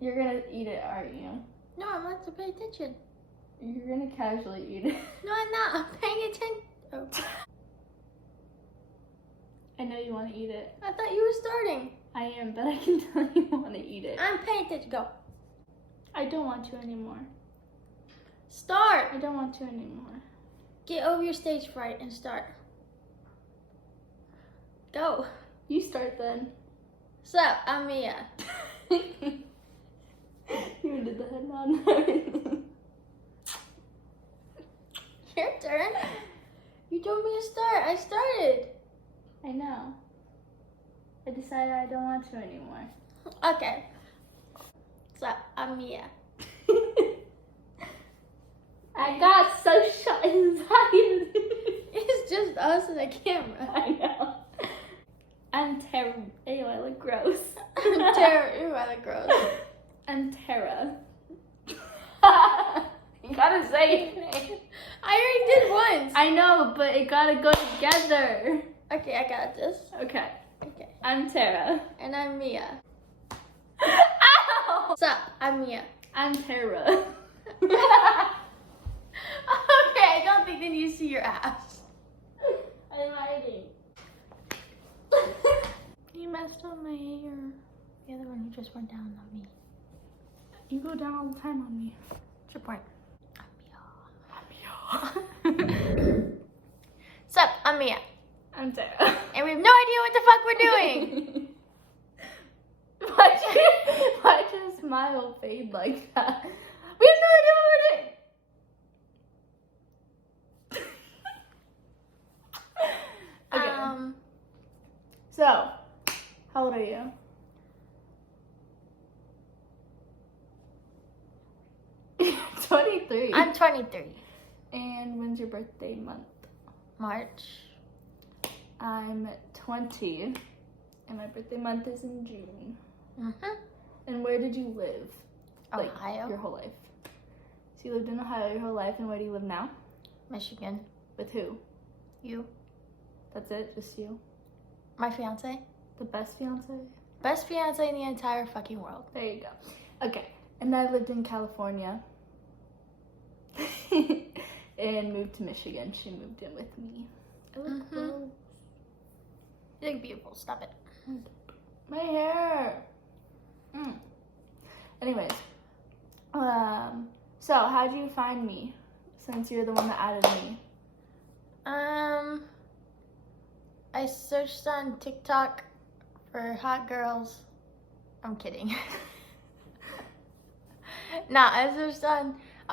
You're gonna eat it, aren't you? No, I'm not to pay attention. You're gonna casually eat it. No, I'm not. I'm paying attention. Oh. I know you want to eat it. I thought you were starting. I am, but I can tell you want to eat it. I'm paying attention. Go. I don't want to anymore. Start. I don't want to anymore. Get over your stage fright and start. Go. You start then. Sup, I'm Mia. You did the head nod and everything. Your turn. You told me to start. I started. I know. I decided I don't want to anymore. Okay. Sup, I'm Mia. I got so shut inside. It's just us and a camera. I know. I'm Tara. Ew, I look gross. I'm Tara. You're rather gross. I'm Tara. You gotta say your name. I already did once. I know, but it gotta go together. Okay, I got this. Okay. Okay. I'm Tara. And I'm Mia. Ow! Sup, I'm Mia. I'm Tara. Okay, I don't think they need to see your ass. I'm hiding. You messed up my hair. The other one, you just went down on me. You go down all the time on me. What's your point? I'm Mia. Sup, I'm Mia. I'm Tara. And we have no idea what the fuck we're doing. Why'd your smile fade like that? We have no idea what we're doing. Okay. So, how old are you? You're 23. I'm 23. And when's your birthday month? March. I'm 20. And my birthday month is in June. Mm-hmm. And where did you live? Like, Ohio. your whole life. So you lived in Ohio your whole life, and where do you live now? Michigan. With who? You. That's it? Just you? My fiance. The best fiance? Best fiance in the entire fucking world. There you go. Okay. And I lived in California. And moved to Michigan. She moved in with me. I look gross. You look beautiful. Stop it. My hair. Anyways. So how'd you find me? Since you're the one that added me. I searched on TikTok for hot girls. I'm kidding. Nah, I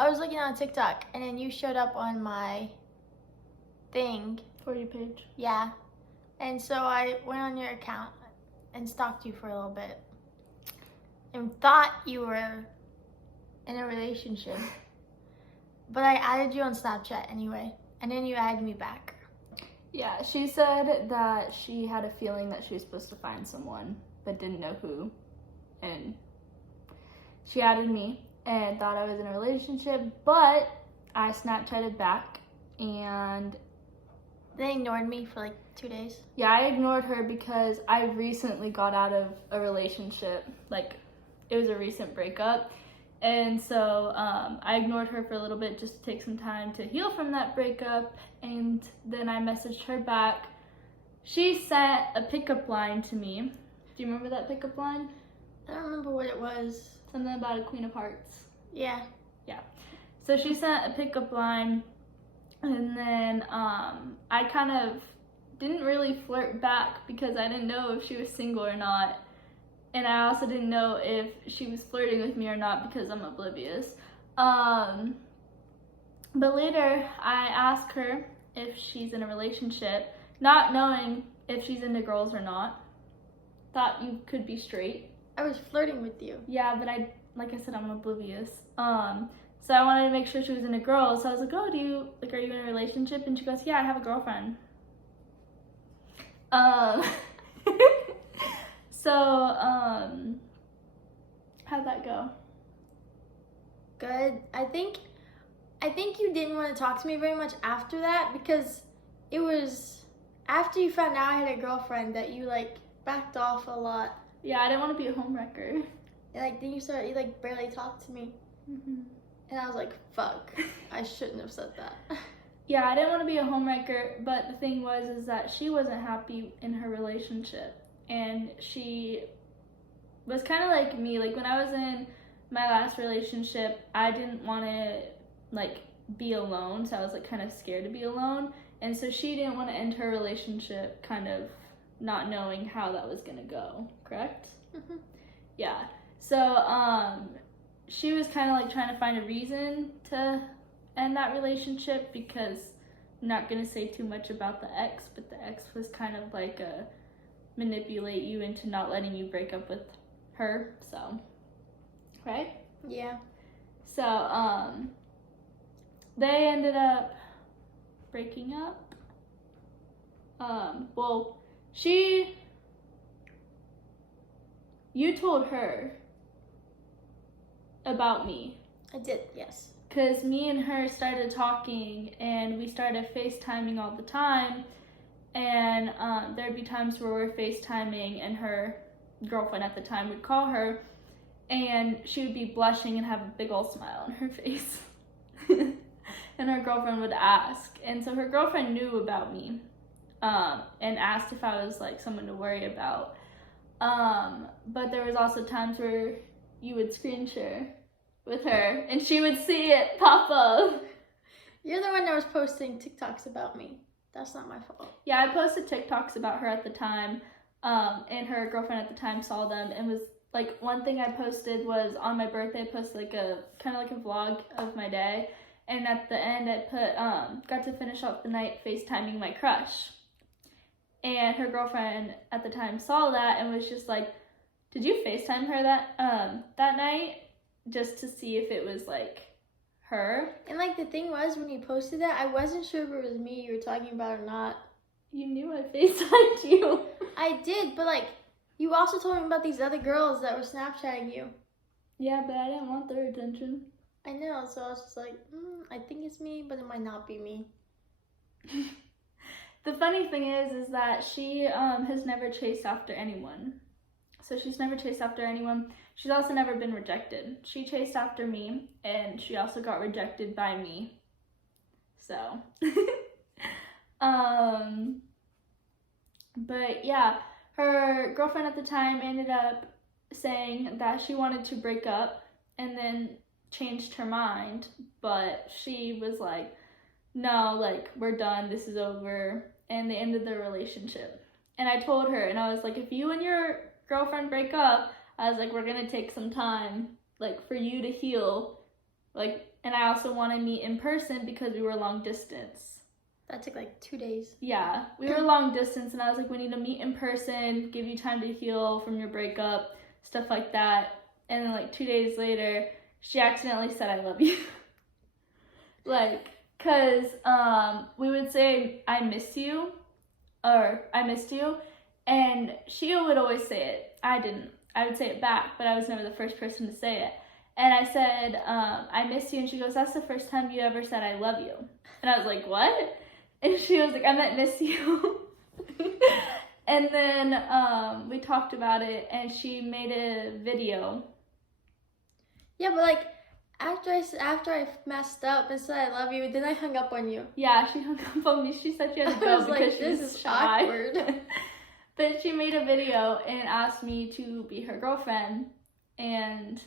was looking on TikTok and then you showed up on my thing. For you page. Yeah. And so I went on your account and stalked you for a little bit. And thought you were in a relationship. But I added you on Snapchat anyway. And then you added me back. Yeah, she said that she had a feeling that she was supposed to find someone, but didn't know who. And she added me and thought I was in a relationship, but I Snapchatted back and... They ignored me for like 2 days. Yeah, I ignored her because I recently got out of a relationship. Like, it was a recent breakup. And so I ignored her for a little bit just to take some time to heal from that breakup. And then I messaged her back. She sent a pickup line to me. Do you remember that pickup line? I don't remember what it was. Something about a Queen of Hearts. Yeah. Yeah. So she sent a pickup line. And then I kind of didn't really flirt back because I didn't know if she was single or not. And I also didn't know if she was flirting with me or not because I'm oblivious. But later, I asked her if she's in a relationship, not knowing if she's into girls or not. Thought you could be straight. I was flirting with you. Yeah, but like I said, I'm oblivious. So I wanted to make sure she was into girls. So I was like, oh, are you in a relationship? And she goes, yeah, I have a girlfriend. So, how'd that go? Good. I think you didn't want to talk to me very much after that because it was after you found out I had a girlfriend that you like backed off a lot. Yeah, I didn't want to be a homewrecker. And like then you like barely talk to me. Mm-hmm. And I was like, fuck, I shouldn't have said that. Yeah, I didn't want to be a homewrecker, but the thing is that she wasn't happy in her relationship. And she was kind of like me. Like, when I was in my last relationship, I didn't want to, like, be alone. So I was, like, kind of scared to be alone. And so she didn't want to end her relationship kind of not knowing how that was going to go. Correct? Mm-hmm. Yeah. So, she was kind of, like, trying to find a reason to end that relationship, because I'm not going to say too much about the ex, but the ex was kind of like manipulate you into not letting you break up with her. So, right? Yeah. So, they ended up breaking up. Well, you told her about me. I did, yes. Because me and her started talking, and we started FaceTiming all the time, and there'd be times where we're FaceTiming, and her girlfriend at the time would call her, and she would be blushing and have a big old smile on her face. And her girlfriend would ask, and so her girlfriend knew about me, and asked if I was like someone to worry about. But there was also times where you would screen share with her, and she would see it pop up. You're the one that was posting TikToks about me. That's not my fault. Yeah, I posted TikToks about her at the time, and her girlfriend at the time saw them, and was like, one thing I posted was on my birthday, I posted like a kind of like a vlog of my day, and at the end I put got to finish off the night FaceTiming my crush, and her girlfriend at the time saw that and was just like, did you FaceTime her that night? Just to see if it was like her. And like the thing was, when you posted that, I wasn't sure if it was me you were talking about or not. You knew I FaceTimed you. I did, but like you also told me about these other girls that were Snapchatting you. Yeah, but I didn't want their attention. I know, so I was just like, I think it's me, but it might not be me. The funny thing is that she has never chased after anyone. So she's never chased after anyone. She's also never been rejected. She chased after me, and she also got rejected by me. So, but yeah, her girlfriend at the time ended up saying that she wanted to break up, and then changed her mind. But she was like, no, like, we're done, this is over, and they ended their relationship. And I told her, and I was like, if you and your girlfriend break up, I was like, we're gonna take some time, like, for you to heal, like, and I also want to meet in person because we were long distance. That took like 2 days. Yeah, we were long distance, and I was like, we need to meet in person, give you time to heal from your breakup, stuff like that. And then like 2 days later, she accidentally said, I love you. Like, cause we would say, I miss you, or I missed you, and she would always say it. I didn't. I would say it back, but I was never the first person to say it. And I said, I miss you, and she goes, that's the first time you ever said I love you. And I was like, what? And she was like, I meant miss you. And then we talked about it, and she made a video. Yeah, but like, after I messed up and said I love you, then I hung up on you. Yeah, she hung up on me. She said she had to go because like, she was shy. Awkward. But she made a video and asked me to be her girlfriend, and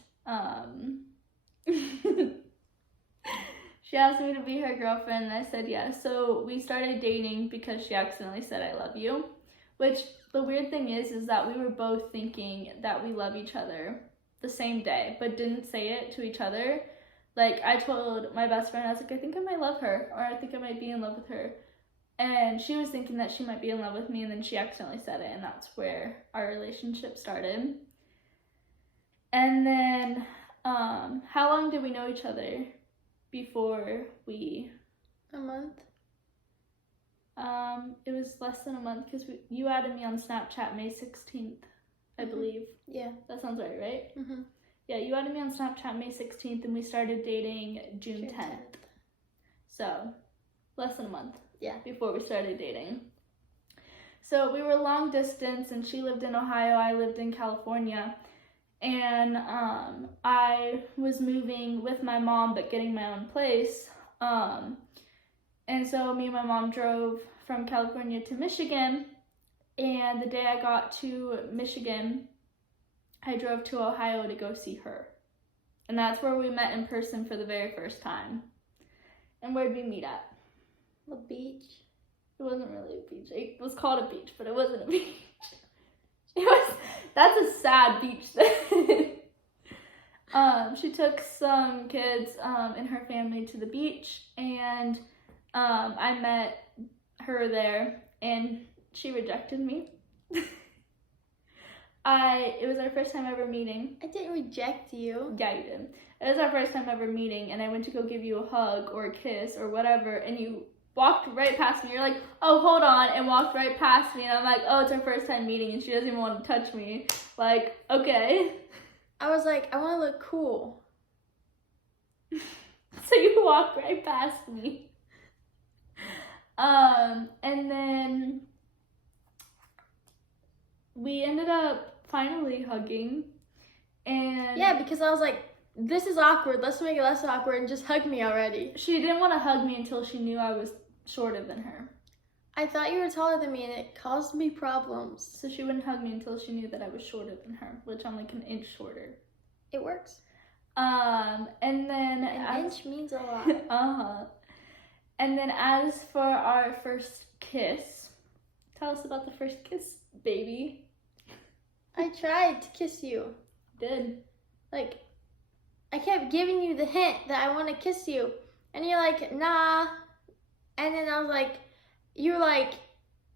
she asked me to be her girlfriend, and I said yes. So we started dating because she accidentally said I love you, which the weird thing is that we were both thinking that we love each other the same day, but didn't say it to each other. Like, I told my best friend, I was like, I think I might love her, or I think I might be in love with her. And she was thinking that she might be in love with me, and then she accidentally said it, and that's where our relationship started. And then, how long did we know each other before we... A month. It was less than a month, because you added me on Snapchat May 16th, I believe. Yeah. That sounds right? Mm-hmm. Yeah, you added me on Snapchat May 16th, and we started dating June 10th. So, less than a month. Yeah. Before we started dating. So we were long distance, and she lived in Ohio, I lived in California, and I was moving with my mom but getting my own place. And so me and my mom drove from California to Michigan, and the day I got to Michigan, I drove to Ohio to go see her. And that's where we met in person for the very first time. And where'd we meet at? The beach. It wasn't really a beach. It was called a beach, but it wasn't a beach. That's a sad beach then. She took some kids and her family to the beach, and I met her there, and she rejected me. It was our first time ever meeting. I didn't reject you. Yeah, you did. It was our first time ever meeting, and I went to go give you a hug or a kiss or whatever, and you walked right past me. You're like, oh, hold on, and walked right past me, and I'm like, oh, it's our first time meeting, and she doesn't even want to touch me. Like, okay. I was like, I want to look cool. So you walked right past me. And then we ended up finally hugging, and Yeah, because I was like, this is awkward. Let's make it less awkward and just hug me already. she didn't want to hug me until she knew I was shorter than her. I thought you were taller than me, and it caused me problems. So she wouldn't hug me until she knew that I was shorter than her, which I'm like an inch shorter. It works. And then An inch means a lot. And then as for our first kiss, tell us about the first kiss, baby. I tried to kiss you. Did. Like, I kept giving you the hint that I want to kiss you. And you're like, nah. And then I was like, you were like,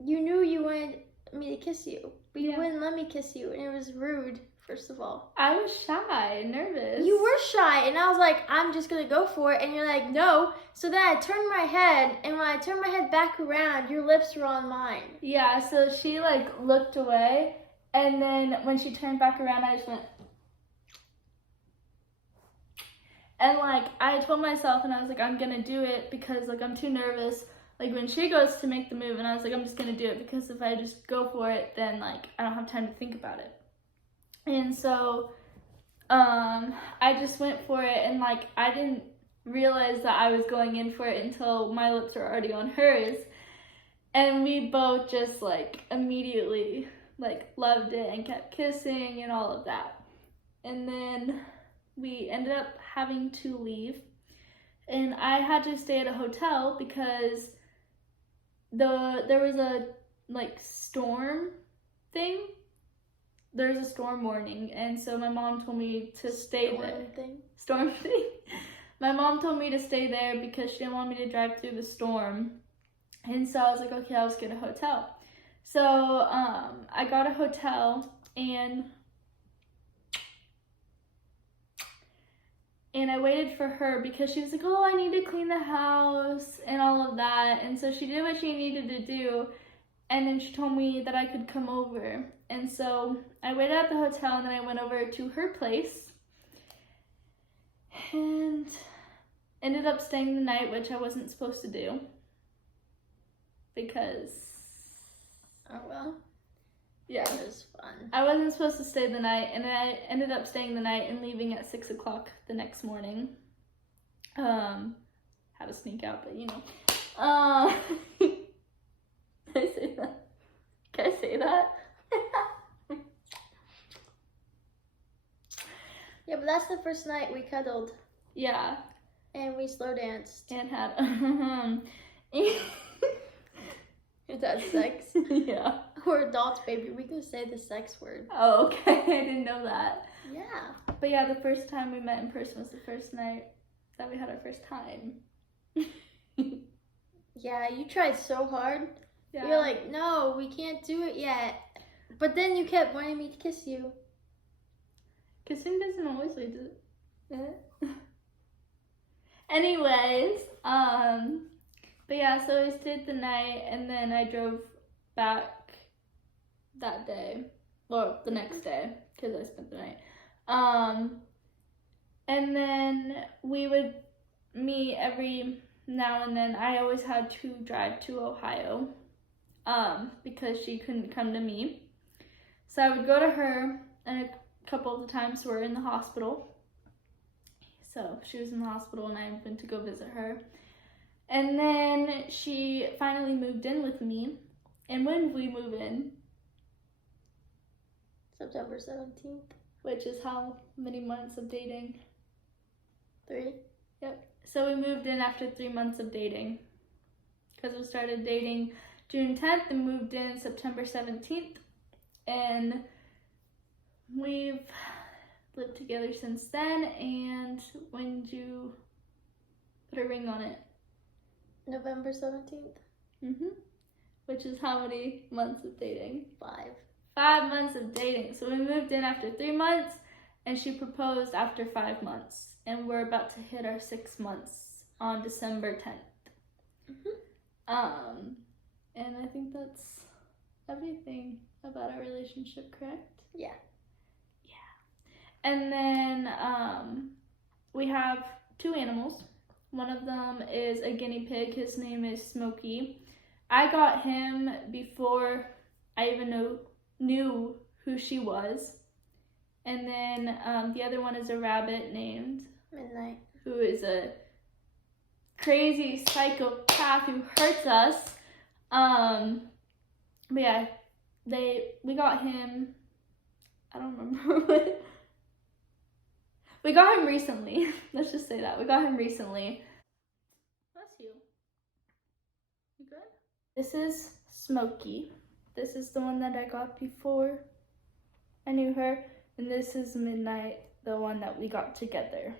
you knew you wanted me to kiss you, but you wouldn't let me kiss you. And it was rude, first of all. I was shy, nervous. You were shy. And I was like, I'm just going to go for it. And you're like, no. So then I turned my head. And when I turned my head back around, your lips were on mine. Yeah, so she like looked away. And then when she turned back around, I just went. And like, I told myself, and I was like, I'm gonna do it because like I'm too nervous. Like when she goes to make the move, and I was like, I'm just gonna do it because if I just go for it, then like I don't have time to think about it. And so, I just went for it, and like I didn't realize that I was going in for it until my lips were already on hers, and we both just like immediately like loved it and kept kissing and all of that. And then we ended up having to leave, and I had to stay at a hotel because there was a like storm thing. There's a storm warning, and so my mom told me to stay there. Storm thing. My mom told me to stay there because she didn't want me to drive through the storm, and so I was like, okay, I'll just get a hotel. So I got a hotel, and I waited for her because she was like, oh, I need to clean the house and all of that. And so she did what she needed to do. And then she told me that I could come over. And so I waited at the hotel, and then I went over to her place and ended up staying the night, which I wasn't supposed to do because, oh well. yeah, It was fun. I wasn't supposed to stay the night, and I ended up staying the night and leaving at 6 o'clock the next morning. Had to sneak out, but you know. Can I say that? Can I say that? Yeah, but that's the first night we cuddled. Yeah. And we slow danced. And had Is that sex? Yeah. We're adults, baby. We can say the sex word. Oh, okay. I didn't know that. Yeah. But yeah, the first time we met in person was the first night that we had our first time. Yeah, you tried so hard. Yeah. You're like, no, we can't do it yet. But then you kept wanting me to kiss you. Kissing doesn't always lead to it. Anyways, but yeah, so I stayed the night, and then I drove back that day, or the next day, because I spent the night. And then we would meet every now and then. I always had to drive to Ohio, because she couldn't come to me. So I would go to her, and a couple of the times were in the hospital. So she was in the hospital and I went to go visit her. And then she finally moved in with me. And when did we move in? September 17th. Which is how many months of dating? 3. Yep. So we moved in after 3 months of dating. Because we started dating June 10th and moved in September 17th. And we've lived together since then. And when did you put a ring on it? November 17th. Which is how many months of dating? 5. 5 months of dating. So we moved in after 3 months and she proposed after 5 months. And we're about to hit our 6 months on December 10th. And I think that's everything about our relationship, correct? Yeah. And then we have 2 animals. One of them is a guinea pig. His name is Smokey. I got him before I even knew who she was. And then the other one is a rabbit named Midnight. Who is a crazy psychopath who hurts us. But yeah, we got him, I don't remember what. We got him recently. Let's just say that. We got him recently. Bless you. You good? This is Smokey. This is the one that I got before I knew her. And this is Midnight, the one that we got together.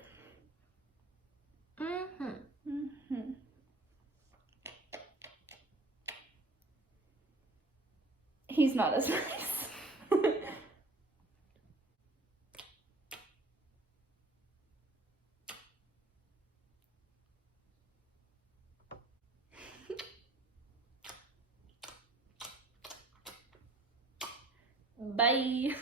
He's not as nice. Bye.